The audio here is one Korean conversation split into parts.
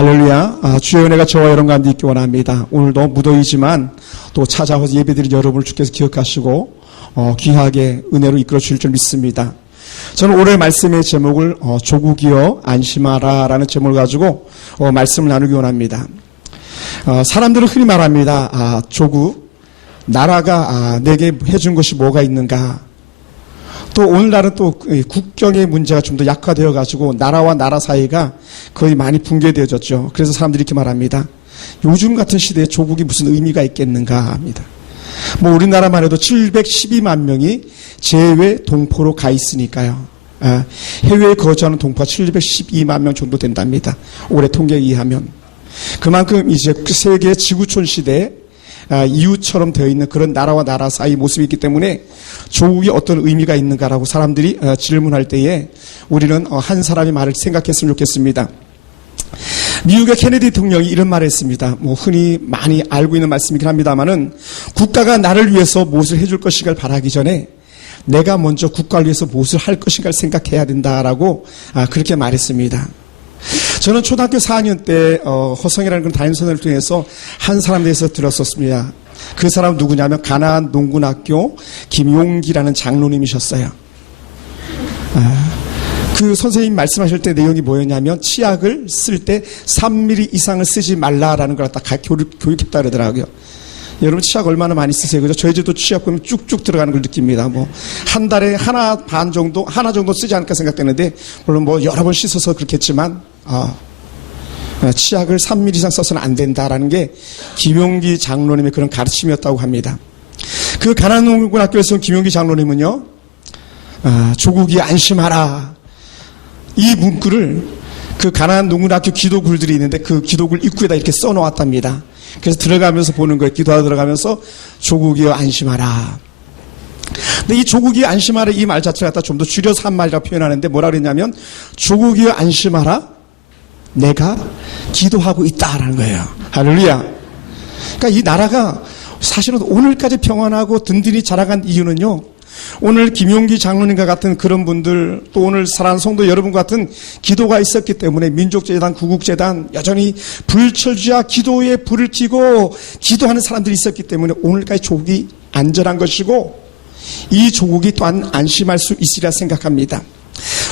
할렐루야. 주의 은혜가 저와 여러분과 함께 있기 원합니다. 오늘도 무더위지만 또 찾아와서 예배드린 여러분을 주께서 기억하시고 귀하게 은혜로 이끌어 주실 줄 믿습니다. 저는 오늘 말씀의 제목을 조국이여 안심하라 라는 제목을 가지고 말씀을 나누기 원합니다. 사람들은 흔히 말합니다. 조국, 나라가 내게 해준 것이 뭐가 있는가. 또 오늘날은 또 국경의 문제가 좀 더 약화되어 가지고 나라와 나라 사이가 거의 많이 붕괴되어졌죠. 그래서 사람들이 이렇게 말합니다. 요즘 같은 시대에 조국이 무슨 의미가 있겠는가 합니다. 뭐 우리나라만 해도 712만 명이 재외 동포로 가 있으니까요. 해외에 거주하는 동포가 712만 명 정도 된답니다. 올해 통계에 의하면. 그만큼 이제 세계 지구촌 시대에 이웃처럼 되어 있는 그런 나라와 나라 사이 모습이 있기 때문에 조국이 어떤 의미가 있는가라고 사람들이 질문할 때에 우리는 한 사람의 말을 생각했으면 좋겠습니다. 미국의 케네디 대통령이 이런 말을 했습니다. 뭐 흔히 많이 알고 있는 말씀이긴 합니다만은 국가가 나를 위해서 무엇을 해줄 것인가를 바라기 전에 내가 먼저 국가를 위해서 무엇을 할 것인가를 생각해야 된다라고 그렇게 말했습니다. 저는 초등학교 4학년 때 허성이라는 그런 담임선생님을 통해서 한 사람에 대해서 들었었습니다. 그 사람은 누구냐면 가나안 농군학교 김용기라는 장로님이셨어요. 그 선생님 말씀하실 때 내용이 뭐였냐면 치약을 쓸 때 3mm 이상을 쓰지 말라라는 걸 갖다 교육했다 그러더라고요. 여러분 치약 얼마나 많이 쓰세요? 그죠? 저희 집도 치약 보면 쭉쭉 들어가는 걸 느낍니다. 뭐 한 달에 하나 정도 쓰지 않을까 생각되는데 물론 뭐 여러 번 씻어서 그렇겠지만 치약을 3mm 이상 써서는 안 된다라는 게 김용기 장로님의 그런 가르침이었다고 합니다. 그 가난농군학교에서 온 김용기 장로님은요, 조국이 안심하라 이 문구를 그 가난농군학교 기도굴들이 있는데 그 기도굴 입구에다 이렇게 써놓았답니다. 그래서 들어가면서 보는 거예요. 기도하러 들어가면서 조국이여 안심하라. 근데 이 조국이여 안심하라 이 말 자체를 갖다 좀 더 줄여서 한 말이라고 표현하는데 뭐라 그랬냐면 조국이여 안심하라 내가 기도하고 있다라는 거예요. 할렐루야. 그러니까 이 나라가 사실은 오늘까지 평안하고 든든히 자라간 이유는요. 오늘 김용기 장로님과 같은 그런 분들 또 오늘 사랑하는 성도 여러분 같은 기도가 있었기 때문에 민족재단, 구국재단 여전히 불철주야 기도에 불을 켜고 기도하는 사람들이 있었기 때문에 오늘까지 조국이 안전한 것이고 이 조국이 또한 안심할 수 있으리라 생각합니다.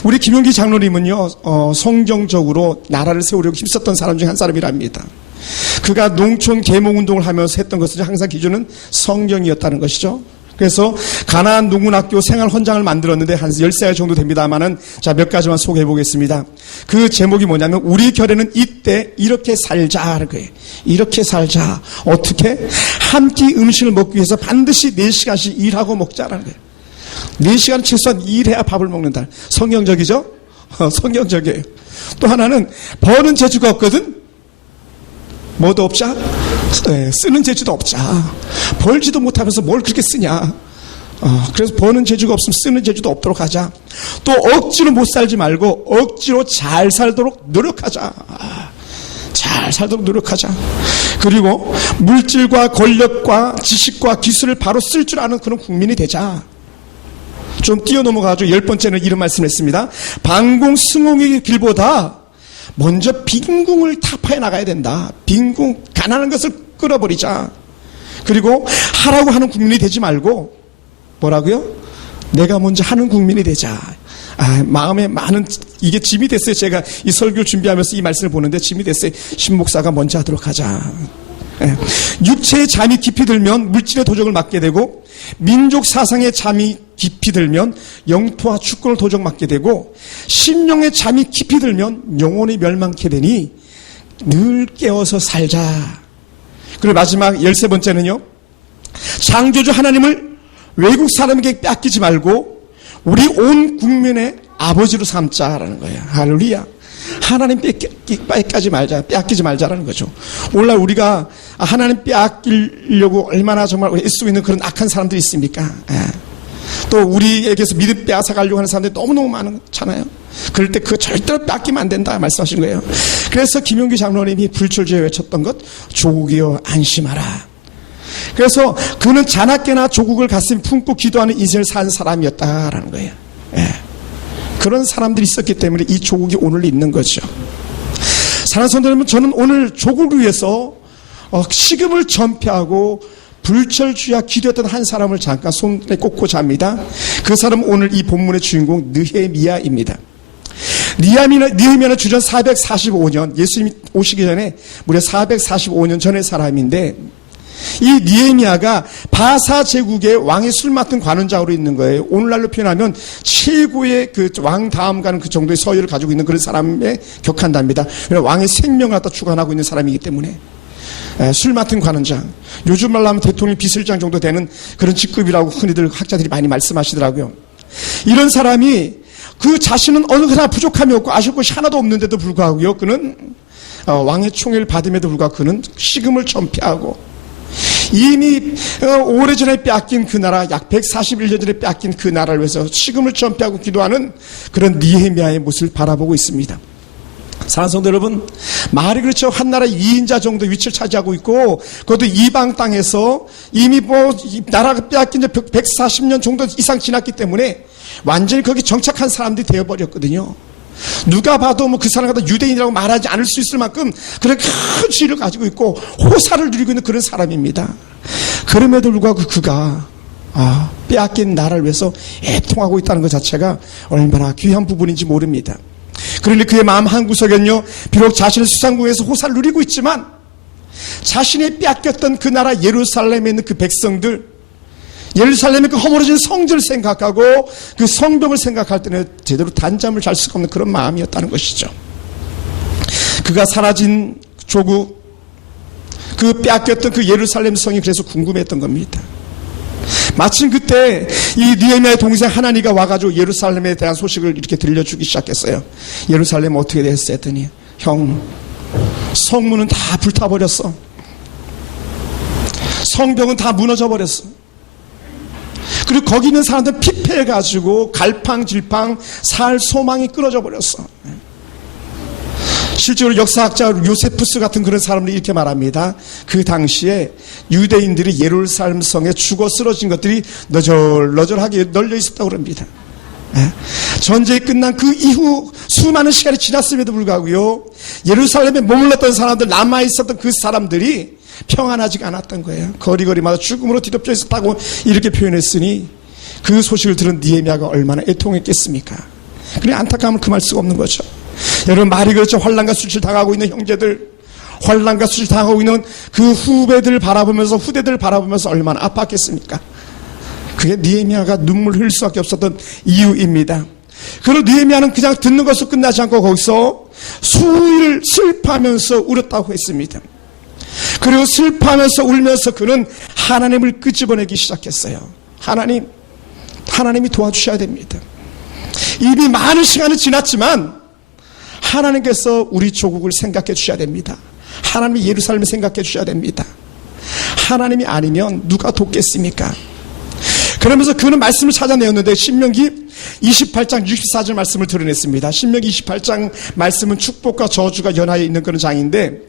우리 김용기 장로님은요 성경적으로 나라를 세우려고 힘썼던 사람 중 한 사람이랍니다. 그가 농촌 계몽운동을 하면서 했던 것은 항상 기준은 성경이었다는 것이죠. 그래서 가나안 농군학교 생활 헌장을 만들었는데 한 10살 정도 됩니다만은 자, 몇 가지만 소개해 보겠습니다. 그 제목이 뭐냐면 우리 결에는 이때 이렇게 살자라는 거예요. 이렇게 살자. 어떻게? 한 끼 음식을 먹기 위해서 반드시 4시간씩 일하고 먹자라는 거예요. 4시간 최소한 일해야 밥을 먹는다. 성경적이죠? 성경적이에요. 또 하나는 버는 재주가 없거든. 뭐도 없자? 쓰는 재주도 없자. 벌지도 못하면서 뭘 그렇게 쓰냐. 그래서 버는 재주가 없으면 쓰는 재주도 없도록 하자. 또 억지로 못 살지 말고 억지로 잘 살도록 노력하자. 잘 살도록 노력하자. 그리고 물질과 권력과 지식과 기술을 바로 쓸 줄 아는 그런 국민이 되자. 좀 뛰어넘어가지고 10번째는 이런 말씀을 했습니다. 방공 승홍의 길보다 먼저 빈궁을 타파해 나가야 된다. 빈궁, 가난한 것을 끌어버리자. 그리고 하라고 하는 국민이 되지 말고 뭐라고요? 내가 먼저 하는 국민이 되자. 마음에 많은 이게 짐이 됐어요. 제가 이 설교를 준비하면서 이 말씀을 보는데 짐이 됐어요. 신목사가 먼저 하도록 하자. 육체의 잠이 깊이 들면 물질의 도적을 맞게 되고 민족 사상의 잠이 깊이 들면 영토와 주권을 도적 맞게 되고 심령의 잠이 깊이 들면 영혼이 멸망케 되니 늘 깨어서 살자. 그리고 마지막 13번째는요. 창조주 하나님을 외국 사람에게 뺏기지 말고 우리 온 국민의 아버지로 삼자라는 거예요. 할렐루야. 하나님 빼앗기지 말자라는 거죠. 오늘날 우리가 하나님 빼앗기려고 얼마나 정말 애쓰고 있는 그런 악한 사람들이 있습니까? 또 우리에게서 믿음 빼앗아가려고 하는 사람들이 너무너무 많잖아요. 그럴 때 그거 절대로 빼앗기면 안 된다 말씀하신 거예요. 그래서 김용기 장로님이 불철주야 외쳤던 것 조국이여 안심하라. 그래서 그는 자나깨나 조국을 가슴 품고 기도하는 인생을 산 사람이었다라는 거예요. 그런 사람들이 있었기 때문에 이 조국이 오늘 있는 거죠. 사랑하는 성도 여러분, 저는 오늘 조국을 위해서 식음을 전폐하고 불철주야 기도했던 한 사람을 잠깐 손에 꼽고자 합니다. 그 사람은 오늘 이 본문의 주인공 느헤미야입니다. 느헤미야는 주전 445년, 예수님이 오시기 전에 무려 445년 전의 사람인데, 이 느헤미야가 바사 제국의 왕의 술 맡은 관원장으로 있는 거예요. 오늘날로 표현하면 최고의 그 왕 다음 가는 그 정도의 서열을 가지고 있는 그런 사람에 격한답니다. 왜냐하면 왕의 생명을 갖다 주관하고 있는 사람이기 때문에. 술 맡은 관원장, 요즘 말로 하면 대통령 비서실장 정도 되는 그런 직급이라고 흔히들 학자들이 많이 말씀하시더라고요. 이런 사람이 그 자신은 어느 하나 부족함이 없고 아실 것이 하나도 없는데도 불구하고요, 그는 왕의 총애를 받음에도 불구하고 그는 식음을 전폐하고 이미 오래전에 빼앗긴 그 나라, 약 141년 전에 빼앗긴 그 나라를 위해서 식음을 전폐하고 기도하는 그런 느헤미야의 모습을 바라보고 있습니다. 사랑하는 성도 여러분, 말이 그렇죠. 한 나라 2인자 정도 위치를 차지하고 있고, 그것도 이방 땅에서 이미 나라가 빼앗긴 지 140년 정도 이상 지났기 때문에 완전히 거기 정착한 사람들이 되어버렸거든요. 누가 봐도 그 사람 갖다 유대인이라고 말하지 않을 수 있을 만큼 그런 큰 지위를 가지고 있고 호사를 누리고 있는 그런 사람입니다. 그럼에도 불구하고 그가 빼앗긴 나라를 위해서 애통하고 있다는 것 자체가 얼마나 귀한 부분인지 모릅니다. 그러니 그의 마음 한구석엔요, 비록 자신의 수상궁에서 호사를 누리고 있지만 자신이 빼앗겼던 그 나라 예루살렘에 있는 그 백성들, 예루살렘의 그 허물어진 성전을 생각하고 그 성벽을 생각할 때는 제대로 단잠을 잘 수가 없는 그런 마음이었다는 것이죠. 그가 사라진 조국, 그 빼앗겼던 그 예루살렘 성이 그래서 궁금했던 겁니다. 마침 그때 이 느헤미야의 동생 하나니가 와가지고 예루살렘에 대한 소식을 이렇게 들려주기 시작했어요. 예루살렘 어떻게 됐어? 했더니, 형, 성문은 다 불타버렸어. 성벽은 다 무너져버렸어. 그리고 거기 있는 사람들 피폐해가지고 갈팡질팡 살 소망이 끊어져 버렸어. 실제로 역사학자 요세푸스 같은 그런 사람들이 이렇게 말합니다. 그 당시에 유대인들이 예루살렘 성에 죽어 쓰러진 것들이 너절너절하게 널려 있었다고 합니다. 전쟁이 끝난 그 이후 수많은 시간이 지났음에도 불구하고요, 예루살렘에 머물렀던 사람들, 남아있었던 그 사람들이 평안하지가 않았던 거예요. 거리거리마다 죽음으로 뒤덮여 있었다고 이렇게 표현했으니 그 소식을 들은 느헤미야가 얼마나 애통했겠습니까? 그래, 안타까움을 금할 수가 없는 거죠. 여러분, 말이 그렇죠. 환난과 수치를 당하고 있는 형제들, 환난과 수치를 당하고 있는 그 후배들 바라보면서, 후대들 바라보면서 얼마나 아팠겠습니까? 그게 느헤미야가 눈물 흘릴 수밖에 없었던 이유입니다. 그리고 느헤미야는 그냥 듣는 것으로 끝나지 않고 거기서 수일 슬퍼하면서 울었다고 했습니다. 그리고 슬퍼하면서 울면서 그는 하나님을 끄집어내기 시작했어요. 하나님이 도와주셔야 됩니다. 이미 많은 시간이 지났지만 하나님께서 우리 조국을 생각해 주셔야 됩니다. 하나님이 예루살렘을 생각해 주셔야 됩니다. 하나님이 아니면 누가 돕겠습니까? 그러면서 그는 말씀을 찾아내었는데 신명기 28장 64절 말씀을 드러냈습니다. 신명기 28장 말씀은 축복과 저주가 연하여 있는 그런 장인데,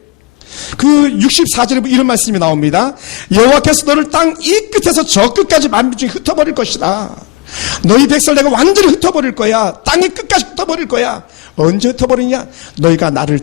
그 64절에 이런 말씀이 나옵니다. 여호와께서 너를 땅 이 끝에서 저 끝까지 만민 중에 흩어버릴 것이다. 너희 백성을 내가 완전히 흩어버릴 거야. 땅의 끝까지 흩어버릴 거야. 언제 흩어버리냐? 너희가 나를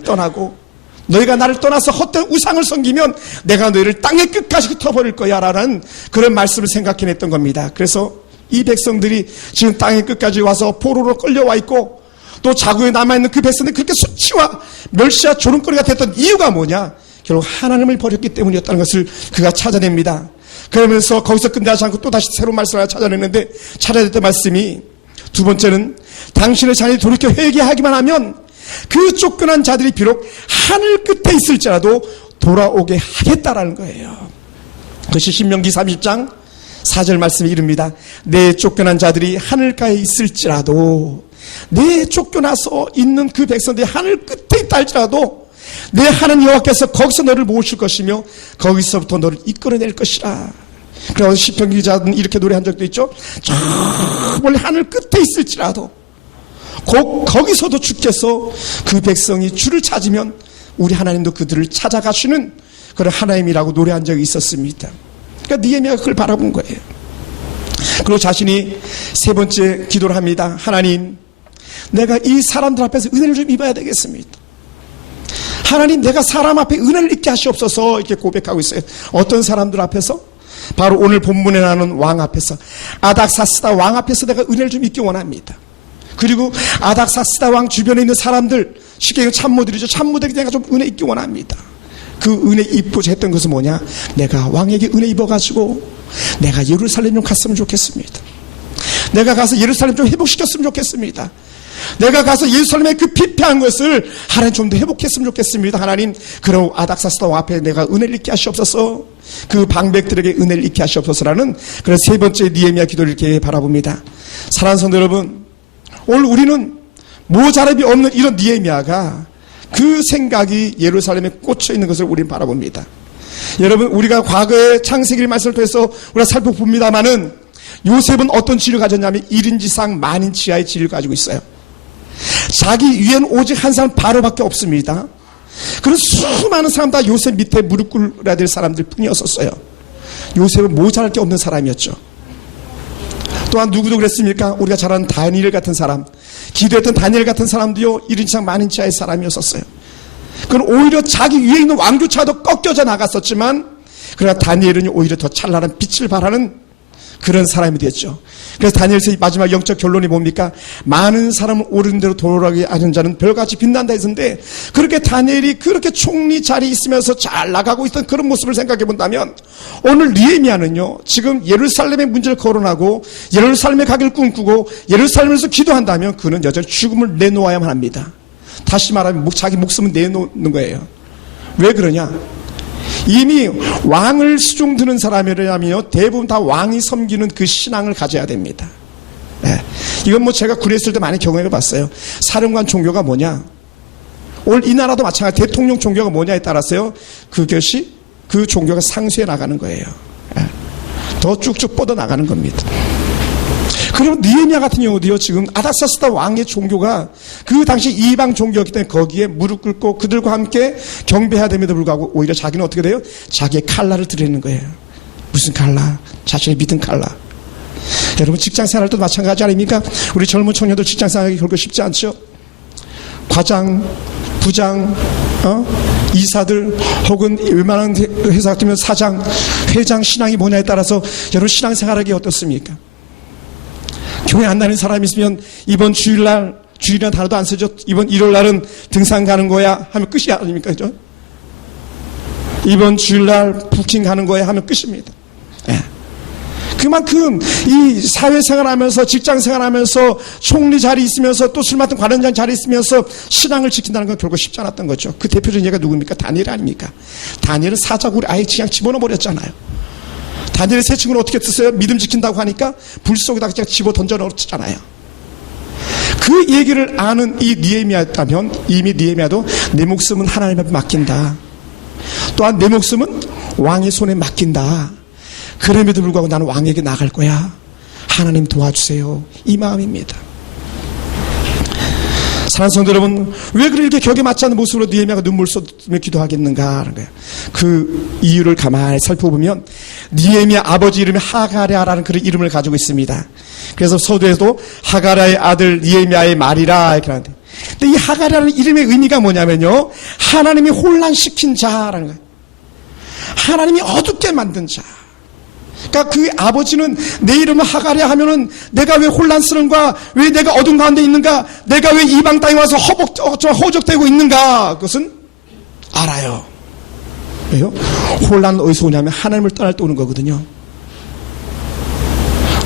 떠나서 헛된 우상을 섬기면 내가 너희를 땅의 끝까지 흩어버릴 거야 라는 그런 말씀을 생각해냈던 겁니다. 그래서 이 백성들이 지금 땅의 끝까지 와서 포로로 끌려와 있고, 또 자국에 남아있는 그 백성들이 그렇게 수치와 멸시와 조롱거리가 됐던 이유가 뭐냐? 결국 하나님을 버렸기 때문이었다는 것을 그가 찾아냅니다. 그러면서 거기서 끝나지 않고 또 다시 새로운 말씀을 하나 찾아냈는데, 찾아냈던 말씀이 두 번째는 당신의 자녀이 돌이켜 회개하기만 하면 그 쫓겨난 자들이 비록 하늘 끝에 있을지라도 돌아오게 하겠다라는 거예요. 그것이 신명기 30장 4절 말씀이 이릅니다. 내 쫓겨난 자들이 하늘가에 있을지라도, 내 쫓겨나서 있는 그 백성들이 하늘 끝에 있다 할지라도 내 하나님 여호와께서 거기서 너를 모으실 것이며 거기서부터 너를 이끌어낼 것이라. 그래서 시편 기자는 이렇게 노래한 적도 있죠. 저 멀리 하늘 끝에 있을지라도 거기서도 주께서 그 백성이 주를 찾으면 우리 하나님도 그들을 찾아가시는 그런 하나님이라고 노래한 적이 있었습니다. 그러니까 느헤미야가 그걸 바라본 거예요. 그리고 자신이 세 번째 기도를 합니다. 하나님, 내가 이 사람들 앞에서 은혜를 좀 입어야 되겠습니다. 하나님, 내가 사람 앞에 은혜를 잊게 하시옵소서 이렇게 고백하고 있어요. 어떤 사람들 앞에서? 바로 오늘 본문에 나오는 왕 앞에서, 아닥사스다 왕 앞에서 내가 은혜를 좀 잊기 원합니다. 그리고 아닥사스다 왕 주변에 있는 사람들, 쉽게 얘기하면 참모들이죠. 참모들에게 내가 좀 은혜 잊기 원합니다. 그 은혜 입고자 했던 것은 뭐냐? 내가 왕에게 은혜 입어가지고 내가 예루살렘 좀 갔으면 좋겠습니다. 내가 가서 예루살렘 좀 회복시켰으면 좋겠습니다. 내가 가서 예루살렘의 그 피폐한 것을 하나님 좀 더 회복했으면 좋겠습니다. 하나님, 그러고 아닥사스다 왕 앞에 내가 은혜를 잊게 하시옵소서, 그 방백들에게 은혜를 잊게 하시옵소서라는 그런 세 번째 느헤미야 기도를 이렇게 바라봅니다. 사랑하는 성도 여러분, 오늘 우리는 모자람이 없는 이런 느헤미야가 그 생각이 예루살렘에 꽂혀 있는 것을 우리는 바라봅니다. 여러분, 우리가 과거의 창세기 말씀을 통해서 우리가 살펴봅니다마는 요셉은 어떤 지위를 가졌냐면 1인지상 만인치하의 지위를 가지고 있어요. 자기 위에는 오직 한 사람 바로밖에 없습니다. 그런 수많은 사람 다 요셉 밑에 무릎 꿇어야 될 사람들 뿐이었었어요. 요셉은 모자랄 게 없는 사람이었죠. 또한 누구도 그랬습니까? 우리가 잘 아는 다니엘 같은 사람, 기도했던 다니엘 같은 사람도요 1인치상 만인치하의 사람이었었어요. 그건 오히려 자기 위에 있는 왕조차도 꺾여져 나갔었지만, 그러나 다니엘은 오히려 더 찬란한 빛을 발하는 그런 사람이 됐죠. 그래서 다니엘서의 마지막 영적 결론이 뭡니까? 많은 사람을 옳은 대로 돌아가게 하는 자는 별같이 빛난다 했는데, 그렇게 다니엘이 그렇게 총리 자리에 있으면서 잘 나가고 있던 그런 모습을 생각해 본다면, 오늘 느헤미야는요 지금 예루살렘의 문제를 거론하고 예루살렘에 가기를 꿈꾸고 예루살렘에서 기도한다면 그는 여전히 죽음을 내놓아야만 합니다. 다시 말하면 자기 목숨은 내놓는 거예요. 왜 그러냐? 이미 왕을 수종드는 사람이라면요 대부분 다 왕이 섬기는 그 신앙을 가져야 됩니다. 네. 이건 뭐 제가 군에 있을 때 많이 경험해 봤어요. 사령관 종교가 뭐냐? 오늘 이 나라도 마찬가지, 대통령 종교가 뭐냐에 따라서요 그것이 그 종교가 상쇄해 나가는 거예요. 네. 더 쭉쭉 뻗어 나가는 겁니다. 그리고 느헤미야 같은 경우도요 지금 아닥사스다 왕의 종교가 그 당시 이방 종교였기 때문에 거기에 무릎 꿇고 그들과 함께 경배해야 됨에도 불구하고 오히려 자기는 어떻게 돼요? 자기의 칼라를 드리는 거예요. 무슨 칼라? 자신의 믿음 칼라. 여러분, 직장생활도 마찬가지 아닙니까? 우리 젊은 청년들 직장생활하기 결코 쉽지 않죠? 과장, 부장, 이사들, 혹은 웬만한 회사 같으면 사장, 회장 신앙이 뭐냐에 따라서 여러분 신앙생활하기 어떻습니까? 교회 안 다니는 사람이 있으면 이번 주일날, 주일이라는 단어도 안 쓰죠. 이번 일요일날은 등산 가는 거야 하면 끝이 아닙니까? 그죠? 이번 주일날 부킹 가는 거야 하면 끝입니다. 네. 그만큼 이 사회생활 하면서, 직장생활 하면서, 총리 자리 있으면서, 또 술 맡은 관원장 자리 있으면서 신앙을 지킨다는 건 결국 쉽지 않았던 거죠. 그 대표적인 예가 누굽니까? 다니엘 아닙니까? 다니엘은 사자굴에 아예 그냥 집어넣어 버렸잖아요. 다니엘의 세 친구는 어떻게 했어요? 믿음 지킨다고 하니까 불 속에다가 그냥 집어 던져 넣었잖아요. 그 얘기를 아는 이 느헤미야였다면 이미 느헤미야도 내 목숨은 하나님한테 맡긴다. 또한 내 목숨은 왕의 손에 맡긴다. 그럼에도 불구하고 나는 왕에게 나갈 거야. 하나님 도와주세요. 이 마음입니다. 사랑하는 성도 여러분, 왜 그렇게 격에 맞지 않는 모습으로 느헤미야가 눈물 쏟으며 기도하겠는가 하는 거예요. 그 이유를 가만히 살펴보면 느헤미야 아버지 이름이 하가랴라는 그런 이름을 가지고 있습니다. 그래서 서두에도 하가랴의 아들 느헤미야의 말이라 이렇게 하는데, 근데 이 하가랴라는 이름의 의미가 뭐냐면요 하나님이 혼란시킨 자라는 거예요. 하나님이 어둡게 만든 자. 그러니까 그 아버지는 내 이름을 하가랴 하면은 내가 왜 혼란스러운가, 왜 내가 어둠 가운데 있는가, 내가 왜 이방 땅에 와서 허적되고 있는가, 그것은 알아요. 왜요? 혼란은 어디서 오냐면 하나님을 떠날 때 오는 거거든요.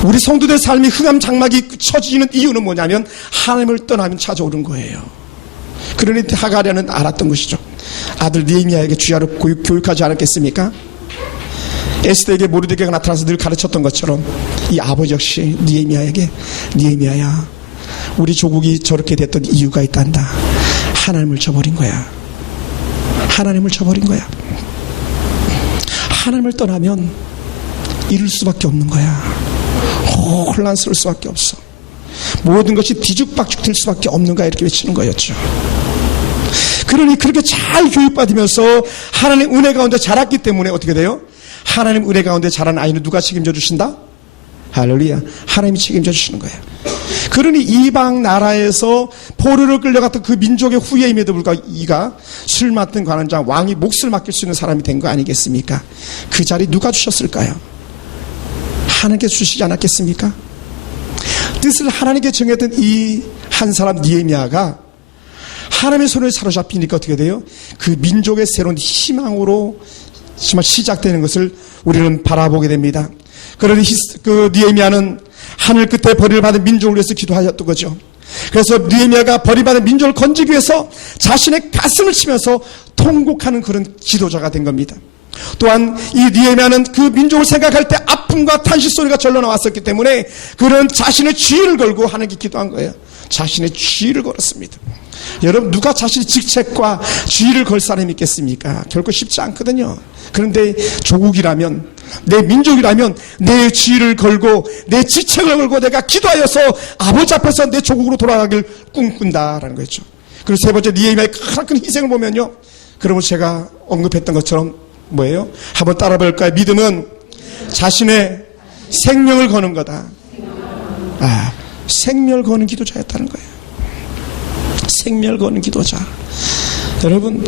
우리 성도들 삶이 흑암 장막이 쳐지는 이유는 뭐냐면 하나님을 떠나면 찾아오는 거예요. 그러니 하가랴는 알았던 것이죠. 아들 느헤미야에게 주야를 교육하지 않았겠습니까? 에스더에게 모르드게가 나타나서 늘 가르쳤던 것처럼 이 아버지 역시 느헤미야에게, 느헤미야야, 우리 조국이 저렇게 됐던 이유가 있단다. 하나님을 저버린 거야. 하나님을 저버린 거야. 하나님을 떠나면 이룰 수밖에 없는 거야. 혼란스러울 수밖에 없어. 모든 것이 뒤죽박죽 될 수밖에 없는 거야. 이렇게 외치는 거였죠. 그러니 그렇게 잘 교육받으면서 하나님 은혜 가운데 자랐기 때문에 어떻게 돼요? 하나님 은혜 가운데 자란 아이는 누가 책임져 주신다? 할렐루야. 하나님이 책임져 주시는 거예요. 그러니 이방 나라에서 포로로 끌려갔던 그 민족의 후예임에도 불구하고 이가 술 맡은 관원장 왕이 몫을 맡길 수 있는 사람이 된 거 아니겠습니까? 그 자리 누가 주셨을까요? 하나님께서 주시지 않았겠습니까? 뜻을 하나님께 정했던 이 한 사람 느헤미야가 하나님의 손에 사로잡히니까 어떻게 돼요? 그 민족의 새로운 희망으로 정말 시작되는 것을 우리는 바라보게 됩니다. 그러니 그 느헤미야는 하늘 끝에 버림을 받은 민족을 위해서 기도하였던 거죠. 그래서 느헤미야가 버림받은 민족을 건지기 위해서 자신의 가슴을 치면서 통곡하는 그런 기도자가 된 겁니다. 또한 이 느헤미야는 그 민족을 생각할 때 아픔과 탄식 소리가 절로 나왔었기 때문에 그런 자신의 죄를 걸고 하나님께 기도한 거예요. 자신의 죄를 걸었습니다. 여러분, 누가 자신의 직책과 죄를 걸 사람이 있겠습니까? 결코 쉽지 않거든요. 그런데 조국이라면, 내 민족이라면 내 죄를 걸고 내 직책을 걸고 내가 기도하여서 아버지 앞에서 내 조국으로 돌아가길 꿈꾼다라는 거죠. 그리고 세 번째, 느헤미야의 큰 희생을 보면요, 그러면 제가 언급했던 것처럼 뭐예요? 한번 따라 볼까요? 믿음은 자신의 생명을 거는 거다. 생명을 거는 기도자였다는 거예요. 생명을 거는 기도자. 여러분,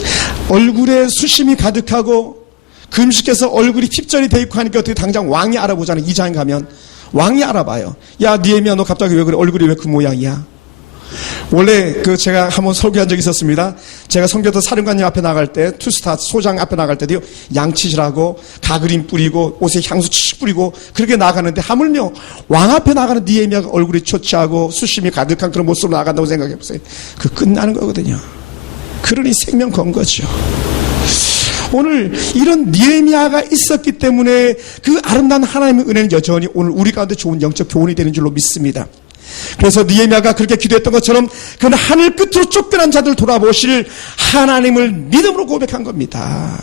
얼굴에 수심이 가득하고 금식해서 얼굴이 핍전이 돼 있고 하니까 어떻게 당장 왕이 알아보잖아요. 이장에 가면 왕이 알아봐요. 야, 느헤미야, 너 갑자기 왜 그래? 얼굴이 왜 그 모양이야? 원래 제가 한번 설교한 적이 있었습니다. 제가 성교도 사령관님 앞에 나갈 때, 투스타 소장 앞에 나갈 때도요, 양치질하고 가그림 뿌리고 옷에 향수 칙 뿌리고 그렇게 나가는데, 하물며 왕 앞에 나가는 느헤미야가 얼굴이 초췌하고 수심이 가득한 그런 모습으로 나간다고 생각해 보세요. 그 끝나는 거거든요. 그러니 생명 건 거죠. 오늘 이런 느헤미야가 있었기 때문에 그 아름다운 하나님의 은혜는 여전히 오늘 우리 가운데 좋은 영적 교훈이 되는 줄로 믿습니다. 그래서 느헤미야가 그렇게 기도했던 것처럼 그는 하늘 끝으로 쫓겨난 자들을 돌아보실 하나님을 믿음으로 고백한 겁니다.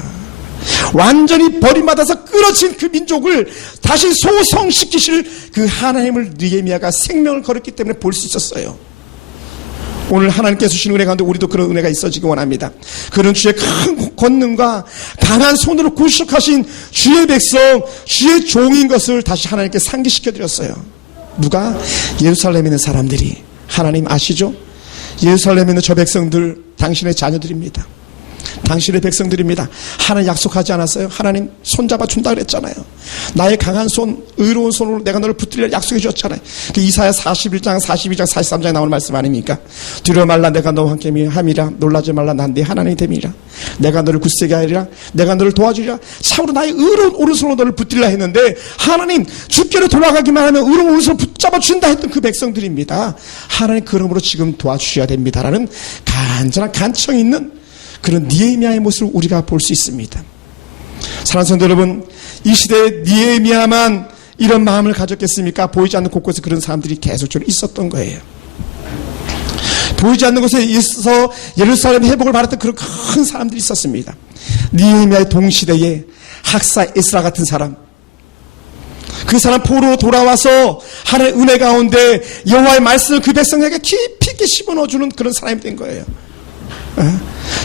완전히 버림받아서 끊어진 그 민족을 다시 소성시키실 그 하나님을 느헤미야가 생명을 걸었기 때문에 볼 수 있었어요. 오늘 하나님께서 주시는 은혜 가운데 우리도 그런 은혜가 있어지기 원합니다. 그런 주의 큰 권능과 강한 손으로 구속하신 주의 백성, 주의 종인 것을 다시 하나님께 상기시켜 드렸어요. 누가? 예루살렘에 있는 사람들이. 하나님 아시죠? 예루살렘에 있는 저 백성들 당신의 자녀들입니다. 당신의 백성들입니다. 하나님 약속하지 않았어요? 하나님 손잡아 준다 그랬잖아요. 나의 강한 손, 의로운 손으로 내가 너를 붙들려 약속해 주었잖아요. 그 이사야 41장, 42장, 43장에 나오는 말씀 아닙니까? 두려워 말라, 내가 너와 함께 함이라. 놀라지 말라, 난 네 하나님이 됨이라. 내가 너를 굳세게 하리라. 내가 너를 도와주리라. 참으로 나의 의로운 오른손으로 너를 붙들려 했는데, 하나님 주께로 돌아가기만 하면 의로운 오른손으로 붙잡아 준다 했던 그 백성들입니다. 하나님 그러므로 지금 도와주셔야 됩니다라는 간절한 간청이 있는 그런 느헤미야의 모습을 우리가 볼 수 있습니다. 사랑하는 성도 여러분, 이 시대에 느헤미야만 이런 마음을 가졌겠습니까? 보이지 않는 곳곳에 그런 사람들이 계속적으로 있었던 거예요. 보이지 않는 곳에 있어서 예루살렘 회복을 바랐던 그런 큰 사람들이 있었습니다. 느헤미야의 동시대에 학사 에스라 같은 사람, 그 사람 포로로 돌아와서 하나님의 은혜 가운데 여호와의 말씀을 그 백성에게 깊이 있게 심어넣어주는 그런 사람이 된 거예요.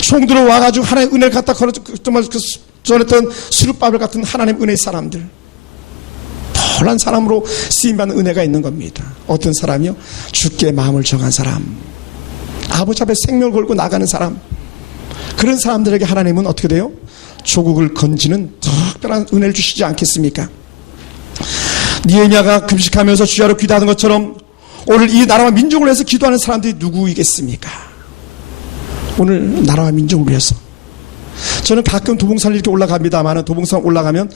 총들어 와가지고 하나님의 은혜를 갖다 걸어 정말 그 전했던 수르바벨 같은 하나님의 은혜의 사람들, 펄한 사람으로 쓰임받는 은혜가 있는 겁니다. 어떤 사람이요? 주께 마음을 정한 사람, 아버지 앞에 생명을 걸고 나가는 사람, 그런 사람들에게 하나님은 어떻게 돼요? 조국을 건지는 특별한 은혜를 주시지 않겠습니까? 느헤미야가 금식하면서 주야로 기도하는 것처럼 오늘 이 나라와 민족을 위해서 기도하는 사람들이 누구이겠습니까? 오늘 나라와 민족을 위해서. 저는 가끔 도봉산을 이렇게 올라갑니다만, 도봉산 올라가면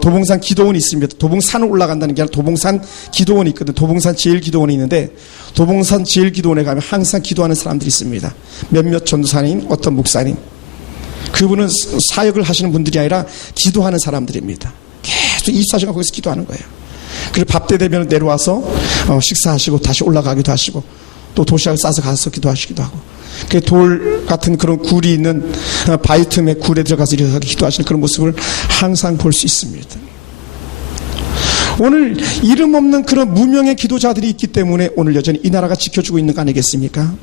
도봉산 기도원이 있습니다. 도봉산을 올라간다는 게 아니라 도봉산 기도원이 있거든요. 도봉산 제일기도원이 있는데, 도봉산 제일기도원에 가면 항상 기도하는 사람들이 있습니다. 몇몇 전도사님, 어떤 목사님, 그분은 사역을 하시는 분들이 아니라 기도하는 사람들입니다. 계속 24시간 거기서 기도하는 거예요. 그리고 밥때 되면 내려와서 식사하시고 다시 올라가기도 하시고, 또 도시락을 싸서 가서 기도하시기도 하고, 그 돌 같은 그런 굴이 있는 바위 틈에 굴에 들어가서 이렇게 기도하시는 그런 모습을 항상 볼 수 있습니다. 오늘 이름 없는 그런 무명의 기도자들이 있기 때문에 오늘 여전히 이 나라가 지켜주고 있는 거 아니겠습니까?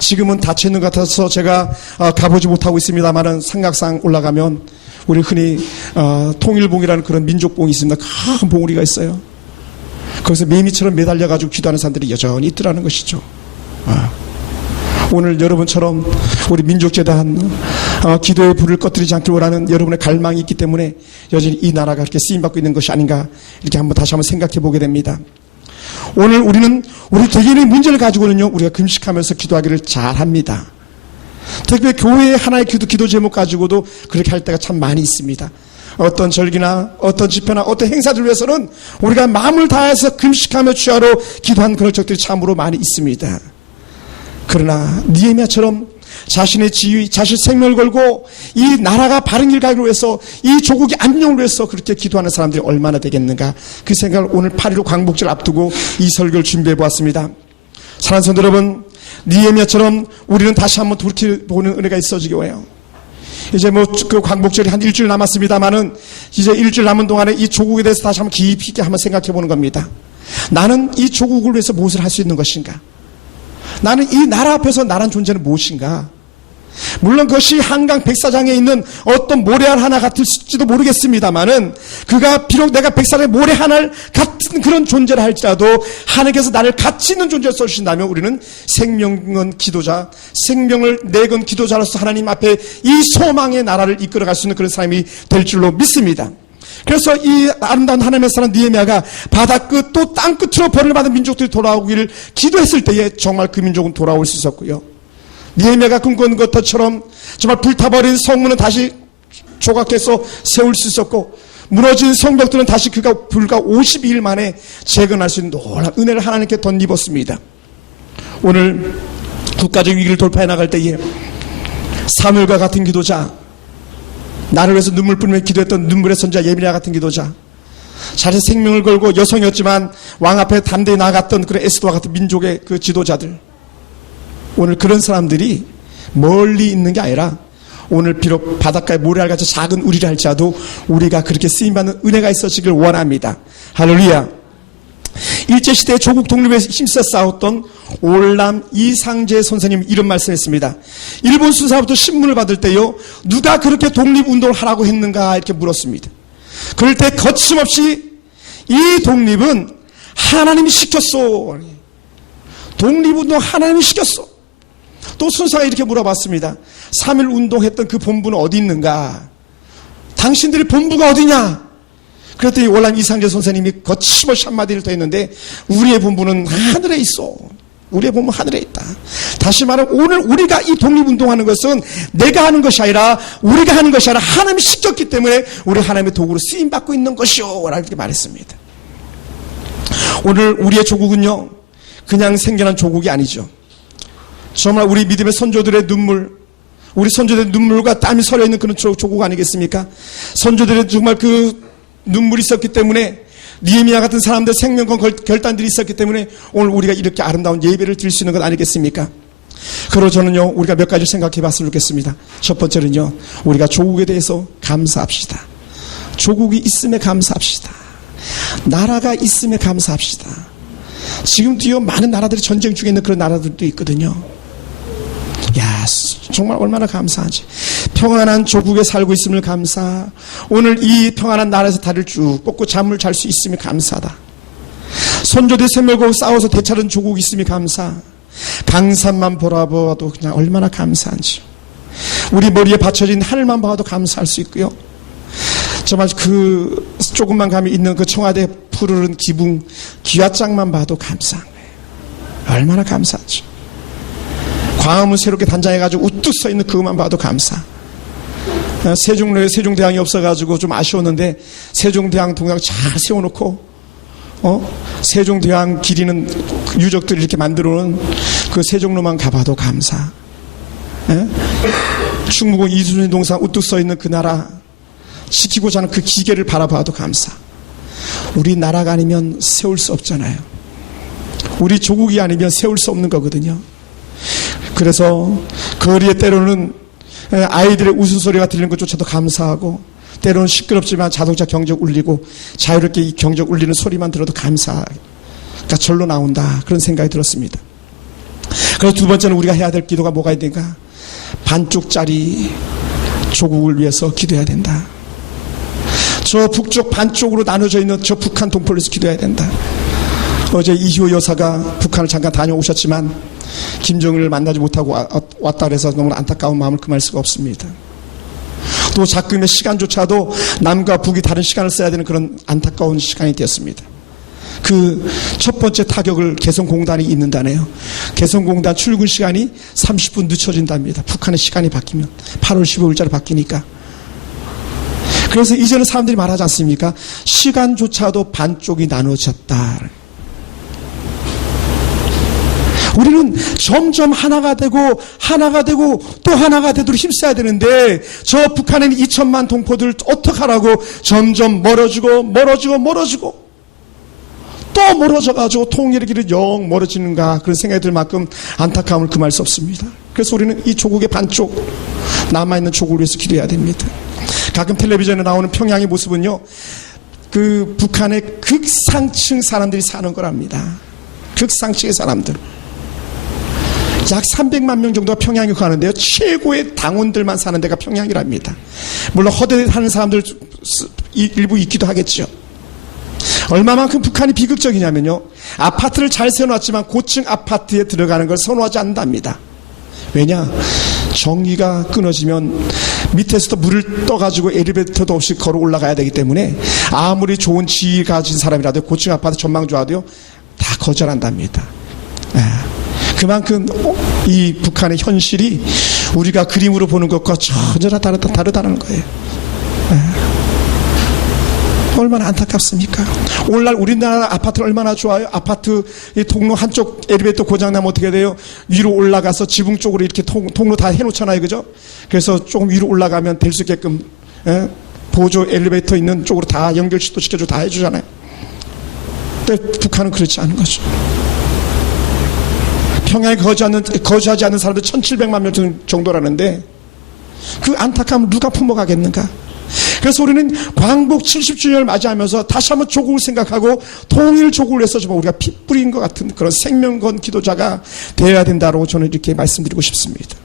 지금은 닫혀 있는 것 같아서 제가 가보지 못하고 있습니다만은 삼각산 올라가면 우리 흔히 통일봉이라는 그런 민족봉이 있습니다. 큰 봉우리가 있어요. 거기서 매미처럼 매달려가지고 기도하는 사람들이 여전히 있더라는 것이죠. 오늘 여러분처럼 우리 민족재단 기도의 불을 꺼뜨리지 않길 원하는 여러분의 갈망이 있기 때문에 여전히 이 나라가 그렇게 쓰임받고 있는 것이 아닌가, 이렇게 다시 한번 생각해 보게 됩니다. 오늘 우리는 우리 개개인의 문제를 가지고는요, 우리가 금식하면서 기도하기를 잘합니다. 특히 교회의 하나의 기도 제목 가지고도 그렇게 할 때가 참 많이 있습니다. 어떤 절기나 어떤 집회나 어떤 행사들 위해서는 우리가 마음을 다해서 금식하며 취하러 기도한 그런 적들이 참으로 많이 있습니다. 그러나 느헤미야처럼 자신의 지위, 자신의 생명을 걸고 이 나라가 바른 길 가기로 해서, 이 조국의 안녕을 위해서 그렇게 기도하는 사람들이 얼마나 되겠는가, 그 생각을 오늘 8.15 광복절 앞두고 이 설교를 준비해 보았습니다. 사랑하는 성도 여러분, 느헤미야처럼 우리는 다시 한번 돌이켜보는 은혜가 있어지기 원해요. 이제 그 광복절이 한 일주일 남았습니다만은, 이제 일주일 남은 동안에 이 조국에 대해서 다시 한번 깊이 있게 한번 생각해 보는 겁니다. 나는 이 조국을 위해서 무엇을 할 수 있는 것인가? 나는 이 나라 앞에서 나란 존재는 무엇인가? 물론 그것이 한강 백사장에 있는 어떤 모래알 하나 같을지도 모르겠습니다만은, 그가 비록 내가 백사장의 모래 하나 같은 그런 존재를 할지라도 하나님께서 나를 가치 있는 존재로 써주신다면, 우리는 생명은 기도자, 생명을 내건 기도자로서 하나님 앞에 이 소망의 나라를 이끌어갈 수 있는 그런 사람이 될 줄로 믿습니다. 그래서 이 아름다운 하나님의 사람 느헤미야가 바다끝 또 땅끝으로 벌을 받은 민족들이 돌아오기를 기도했을 때에 정말 그 민족은 돌아올 수 있었고요. 느헤미야가 꿈꾼 것처럼 정말 불타버린 성문은 다시 조각해서 세울 수 있었고, 무너진 성벽들은 다시 그가 불과 52일 만에 재건할 수 있는 놀라운 은혜를 하나님께 덧입었습니다. 오늘 국가적 위기를 돌파해 나갈 때에 사무엘과 같은 기도자, 나를 위해서 눈물 뿌리며 기도했던 눈물의 선지자 예레미야 같은 기도자, 자신의 생명을 걸고 여성이었지만 왕 앞에 담대히 나아갔던 그런 에스더와 같은 민족의 그 지도자들, 오늘 그런 사람들이 멀리 있는 게 아니라 오늘 비록 바닷가에 모래알같이 작은 우리를 할지라도 우리가 그렇게 쓰임받는 은혜가 있어지길 원합니다. 할렐루야. 일제시대의 조국 독립에 힘써 싸웠던 올람 이상재 선생님 이런 말씀했습니다. 일본 수사부터 신문을 받을 때요, 누가 그렇게 독립운동을 하라고 했는가 이렇게 물었습니다. 그럴 때 거침없이 이 독립은 하나님이 시켰어, 독립운동 하나님이 시켰어. 또 순사가 이렇게 물어봤습니다. 3.1 운동했던 그 본부는 어디 있는가? 당신들의 본부가 어디냐? 그랬더니 올람 이상재 선생님이 거침없이 한마디를 더 했는데, 우리의 본부는 하늘에 있어. 우리의 본부는 하늘에 있다. 다시 말하면 오늘 우리가 이 독립운동하는 것은 내가 하는 것이 아니라, 우리가 하는 것이 아니라 하나님이 시켰기 때문에 우리 하나님의 도구로 쓰임받고 있는 것이오 라고 이렇게 말했습니다. 오늘 우리의 조국은요, 그냥 생겨난 조국이 아니죠. 정말 우리 믿음의 선조들의 눈물, 우리 선조들의 눈물과 땀이 서려있는 그런 조국 아니겠습니까? 선조들의 정말 그 눈물이 있었기 때문에, 느헤미야 같은 사람들 생명권 결단들이 있었기 때문에 오늘 우리가 이렇게 아름다운 예배를 드릴 수 있는 것 아니겠습니까? 그러고 저는요, 우리가 몇 가지 생각해 봤으면 좋겠습니다. 첫 번째는요, 우리가 조국에 대해서 감사합시다. 조국이 있음에 감사합시다. 나라가 있음에 감사합시다. 지금도요, 많은 나라들이 전쟁 중에 있는 그런 나라들도 있거든요. 야, 정말 얼마나 감사하지. 평안한 조국에 살고 있음을 감사. 오늘 이 평안한 나라에서 다리를 쭉 뻗고 잠을 잘 수 있음이 감사하다. 선조들이 샘을 걸고 싸워서 되찾은 조국이 있음이 감사. 강산만 바라봐도 그냥 얼마나 감사한지. 우리 머리에 받쳐진 하늘만 봐도 감사할 수 있고요. 정말 그 조금만 가면 있는 그 청와대 푸르른 기붕 기와장만 봐도 감사한 거예요. 얼마나 감사하지. 광화문 새롭게 단장해가지고 우뚝 서 있는 그것만 봐도 감사. 세종로에 세종대왕이 없어가지고 좀 아쉬웠는데, 세종대왕 동상 잘 세워놓고, 세종대왕 기리는 유적들을 이렇게 만들어놓은 그 세종로만 가봐도 감사. 충무공 이순신 동상 우뚝 서 있는 그 나라 지키고자 하는 그 기계를 바라봐도 감사. 우리 나라가 아니면 세울 수 없잖아요. 우리 조국이 아니면 세울 수 없는 거거든요. 그래서 거리에 때로는 아이들의 웃음소리가 들리는 것조차도 감사하고, 때로는 시끄럽지만 자동차 경적 울리고 자유롭게 이 경적 울리는 소리만 들어도 감사가 절로 나온다, 그런 생각이 들었습니다. 그래서 두 번째는 우리가 해야 될 기도가 뭐가 있는가? 반쪽짜리 조국을 위해서 기도해야 된다. 저 북쪽 반쪽으로 나눠져 있는 저 북한 동포를 위해서 기도해야 된다. 어제 이희호 여사가 북한을 잠깐 다녀오셨지만 김정일을 만나지 못하고 왔다 그래서 너무 안타까운 마음을 금할 수가 없습니다. 또 작금의 시간조차도 남과 북이 다른 시간을 써야 되는 그런 안타까운 시간이 되었습니다. 그 첫 번째 타격을 개성공단이 있는다네요. 개성공단 출근 시간이 30분 늦춰진답니다. 북한의 시간이 바뀌면 8월 15일자로 바뀌니까. 그래서 이제는 사람들이 말하지 않습니까? 시간조차도 반쪽이 나눠졌다. 우리는 점점 하나가 되고 또 하나가 되도록 힘써야 되는데 저 북한에 있는 2천만 동포들 어떡하라고 점점 멀어지고 또 멀어져가지고 통일의 길이 영 멀어지는가 그런 생각이 들 만큼 안타까움을 금할 수 없습니다. 그래서 우리는 이 조국의 반쪽 남아있는 조국을 위해서 기도해야 됩니다. 가끔 텔레비전에 나오는 평양의 모습은요, 그 북한의 극상층 사람들이 사는 거랍니다. 극상층의 사람들. 약 300만 명 정도가 평양에 가는데요, 최고의 당원들만 사는 데가 평양이랍니다. 물론 허대하는 사람들 일부 있기도 하겠죠. 얼마만큼 북한이 비극적이냐면요, 아파트를 잘 세워놨지만 고층 아파트에 들어가는 걸 선호하지 않는답니다. 왜냐? 전기가 끊어지면 밑에서도 물을 떠가지고 엘리베이터도 없이 걸어 올라가야 되기 때문에 아무리 좋은 지위 가진 사람이라도 고층 아파트 전망 좋아도요 다 거절한답니다. 그만큼 이 북한의 현실이 우리가 그림으로 보는 것과 전혀 다르다는 거예요. 얼마나 안타깝습니까? 오늘날 우리나라 아파트는 얼마나 좋아요? 아파트 이 통로 한쪽 엘리베이터 고장나면 어떻게 돼요? 위로 올라가서 지붕 쪽으로 이렇게 통로 다 해놓잖아요, 그죠? 그래서 조금 위로 올라가면 될 수 있게끔 보조 엘리베이터 있는 쪽으로 다 연결도 시켜주고 다 해주잖아요. 근데 북한은 그렇지 않은 거죠. 평양에 거주하지 않는 사람들 1700만 명 정도라는데 그 안타까움을 누가 품어가겠는가? 그래서 우리는 광복 70주년을 맞이하면서 다시 한번 조국을 생각하고 통일 조국을 위해서 정말 우리가 피 뿌린 것 같은 그런 생명건 기도자가 되어야 된다고 저는 이렇게 말씀드리고 싶습니다.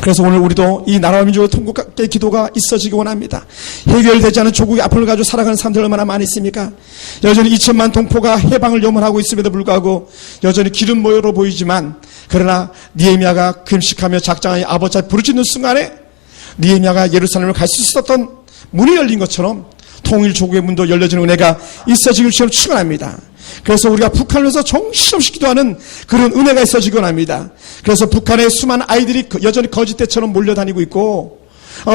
그래서 오늘 우리도 이 나라와 민족의 통곡의 기도가 있어지기 원합니다. 해결되지 않은 조국의 아픔을 가지고 살아가는 사람들 얼마나 많이 있습니까? 여전히 2천만 동포가 해방을 염원하고 있음에도 불구하고 여전히 기름 모여로 보이지만, 그러나 느헤미야가 금식하며 작정하여 아버지 앞에 부르짖는 순간에 느헤미야가 예루살렘을 갈 수 있었던 문이 열린 것처럼 통일 조국의 문도 열려지는 은혜가 있어지길 주님 축원합니다. 그래서 우리가 북한을 위해서 정신없이 기도하는 그런 은혜가 있어지곤 합니다. 그래서 북한의 수많은 아이들이 여전히 거짓대처럼 몰려다니고 있고,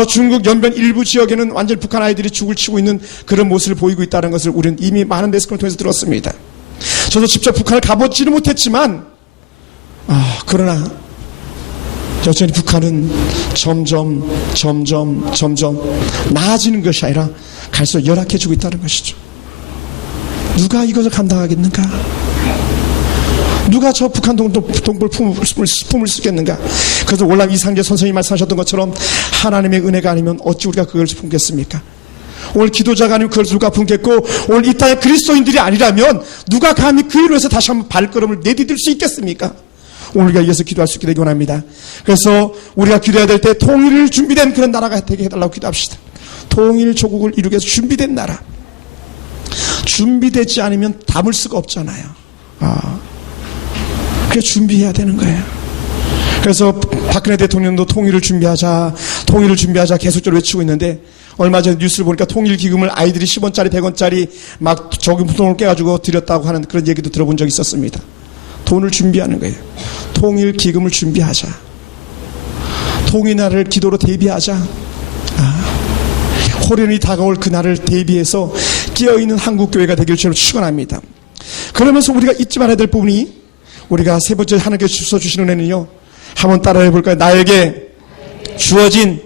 중국 연변 일부 지역에는 완전히 북한 아이들이 죽을 치고 있는 그런 모습을 보이고 있다는 것을 우리는 이미 많은 매스컴을 통해서 들었습니다. 저도 직접 북한을 가보지는 못했지만 그러나 여전히 북한은 점점 나아지는 것이 아니라 갈수록 열악해지고 있다는 것이죠. 누가 이것을 감당하겠는가? 누가 저 북한 동포를 품을 수 있겠는가? 그래서 월남 이상재 선생님이 말씀하셨던 것처럼 하나님의 은혜가 아니면 어찌 우리가 그걸 품겠습니까? 오늘 기도자가 아니면 그걸 누가 품겠고, 오늘 이 땅의 그리스도인들이 아니라면 누가 감히 그 일을 해서 다시 한번 발걸음을 내디딜 수 있겠습니까? 오늘 우리가 이어서 기도할 수 있게 되기 원합니다. 그래서 우리가 기도해야 될 때 통일을 준비된 그런 나라가 되게 해달라고 기도합시다. 통일 조국을 이루기 위해서 준비된 나라. 준비되지 않으면 담을 수가 없잖아요. 그래서 준비해야 되는 거예요. 그래서 박근혜 대통령도 통일을 준비하자 계속적으로 외치고 있는데, 얼마 전에 뉴스를 보니까 통일기금을 아이들이 10원짜리 100원짜리 막 저금통을 깨가지고 드렸다고 하는 그런 얘기도 들어본 적이 있었습니다. 돈을 준비하는 거예요. 통일기금을 준비하자. 통일날을 기도로 대비하자. 호련히 다가올 그날을 대비해서 깨어있는 한국교회가 되길 주로 축원합니다. 그러면서 우리가 잊지 말아야 될 부분이, 우리가 세 번째 하나님께서 주시는 은혜는요, 한번 따라해 볼까요? 나에게 주어진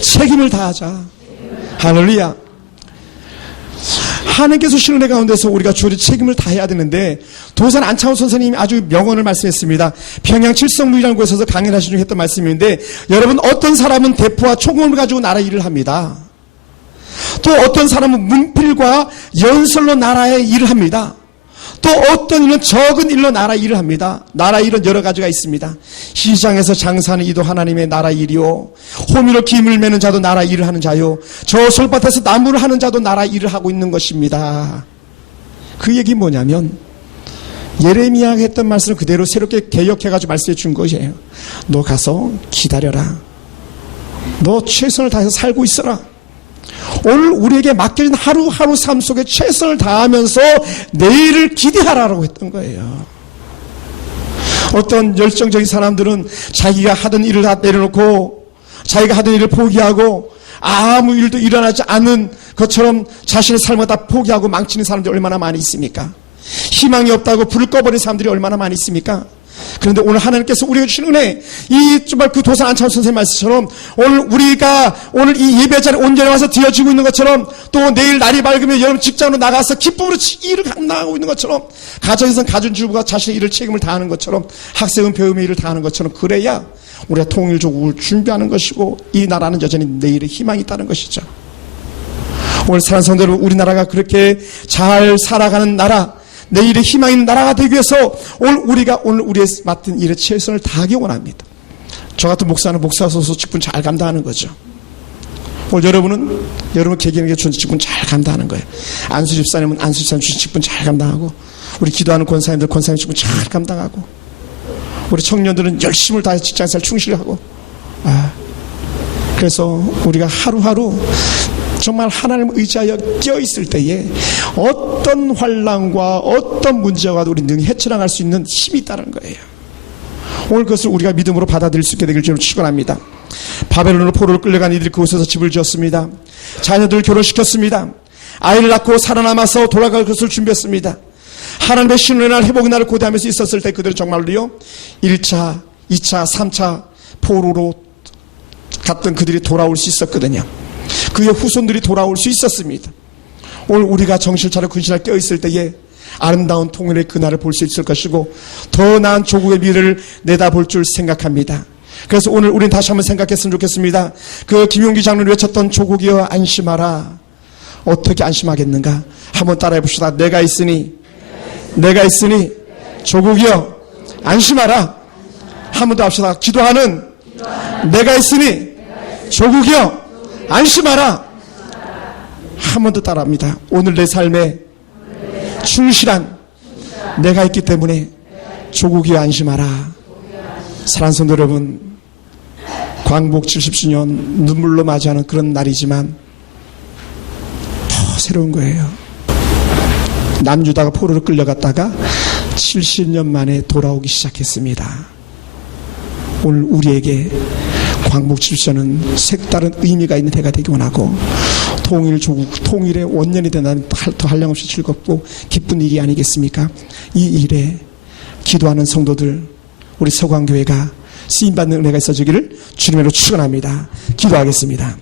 책임을 다하자. 할렐루야. 하나님께서 주신 은혜 가운데서 우리가 주어진 책임을 다해야 되는데, 도산 안창호 선생님이 아주 명언을 말씀했습니다. 평양 칠성루이라는 곳에서 강연하신 중에 했던 말씀인데, 여러분, 어떤 사람은 대포와 총검을 가지고 나라 일을 합니다. 또 어떤 사람은 문필과 연설로 나라의 일을 합니다. 또 어떤 일은 적은 일로 나라 일을 합니다. 나라 일은 여러 가지가 있습니다. 시장에서 장사하는 이도 하나님의 나라 일이요, 호미로 김을 매는 자도 나라 일을 하는 자요, 저 솔밭에서 나무를 하는 자도 나라 일을 하고 있는 것입니다. 그 얘기 뭐냐면 예레미야가 했던 말씀을 그대로 새롭게 개혁해가지고 말씀해 준 것이에요. 너 가서 기다려라. 너 최선을 다해서 살고 있어라. 오늘 우리에게 맡겨진 하루하루 삶 속에 최선을 다하면서 내일을 기대하라고 했던 거예요. 어떤 열정적인 사람들은 자기가 하던 일을 다 내려놓고 자기가 하던 일을 포기하고 아무 일도 일어나지 않는 것처럼 자신의 삶을 다 포기하고 망치는 사람들이 얼마나 많이 있습니까? 희망이 없다고 불을 꺼버린 사람들이 얼마나 많이 있습니까? 그런데 오늘 하나님께서 우리에게 주신 은혜, 이 정말 그 도산 안창호 선생님 말씀처럼 오늘 우리가 오늘 이 예배 자리에 온전히 와서 드려지고 있는 것처럼 또 내일 날이 밝으면 여러분 직장으로 나가서 기쁨으로 일을 감당하고 있는 것처럼 가정에서는 가정주부가 자신의 일을 책임을 다하는 것처럼 학생은 배움의 일을 다하는 것처럼 그래야 우리가 통일조국을 준비하는 것이고 이 나라는 여전히 내일의 희망이 있다는 것이죠. 오늘 사랑하는 성도 여러분, 우리나라가 그렇게 잘 살아가는 나라, 내일의 희망 있는 나라가 되기 위해서 우리가 오늘 우리의 맡은 일에 최선을 다하기 원합니다. 저 같은 목사는 목사로서 직분 잘 감당하는 거죠. 오늘 여러분 개개인에게 주신 직분 잘 감당하는 거예요. 안수 집사님은 안수 집사님 주신 직분 잘 감당하고, 우리 기도하는 권사님들 권사님 직분 잘 감당하고, 우리 청년들은 열심을 다해서 직장생활 충실하고. 그래서 우리가 하루하루 정말 하나님을 의지하여 껴있을 때에 어떤 환난과 어떤 문제가 와도 우리 능히 헤쳐나갈 수 있는 힘이 있다는 거예요. 오늘 그것을 우리가 믿음으로 받아들일 수 있게 되길 주로 축원합니다. 바벨론으로 포로로 끌려간 이들이 그곳에서 집을 지었습니다. 자녀들을 결혼시켰습니다. 아이를 낳고 살아남아서 돌아갈 것을 준비했습니다. 하나님의 신뢰의 날, 회복의 날을 고대하면서 있었을 때 그들은 정말로요 1차, 2차, 3차 포로로 갔던 그들이 돌아올 수 있었거든요. 그의 후손들이 돌아올 수 있었습니다. 오늘 우리가 정신을 차려 근신하여 껴있을 때에 아름다운 통일의 그날을 볼 수 있을 것이고 더 나은 조국의 미래를 내다볼 줄 생각합니다. 그래서 오늘 우리는 다시 한번 생각했으면 좋겠습니다. 그 김용기 장로를 외쳤던 조국이여 안심하라. 어떻게 안심하겠는가? 한번 따라해 봅시다. 내가 있으니 조국이여 안심하라. 한 번 더 합시다. 기도하는 내가 있으니 조국이여 안심하라. 한 번 더 따라합니다. 오늘 내 삶에 충실한 내가 있기 때문에 조국이 안심하라. 사랑하는 성도 여러분, 광복 70주년 눈물로 맞이하는 그런 날이지만 더 새로운 거예요. 남유다가 포로로 끌려갔다가 70년 만에 돌아오기 시작했습니다. 오늘 우리에게 광복 70주년은 색다른 의미가 있는 해가 되기 원하고 통일 조국, 통일의 원년이 된다는 더 한량없이 즐겁고 기쁜 일이 아니겠습니까? 이 일에 기도하는 성도들, 우리 서광교회가 쓰임받는 은혜가 있어지기를 주님으로 축원합니다. 기도하겠습니다.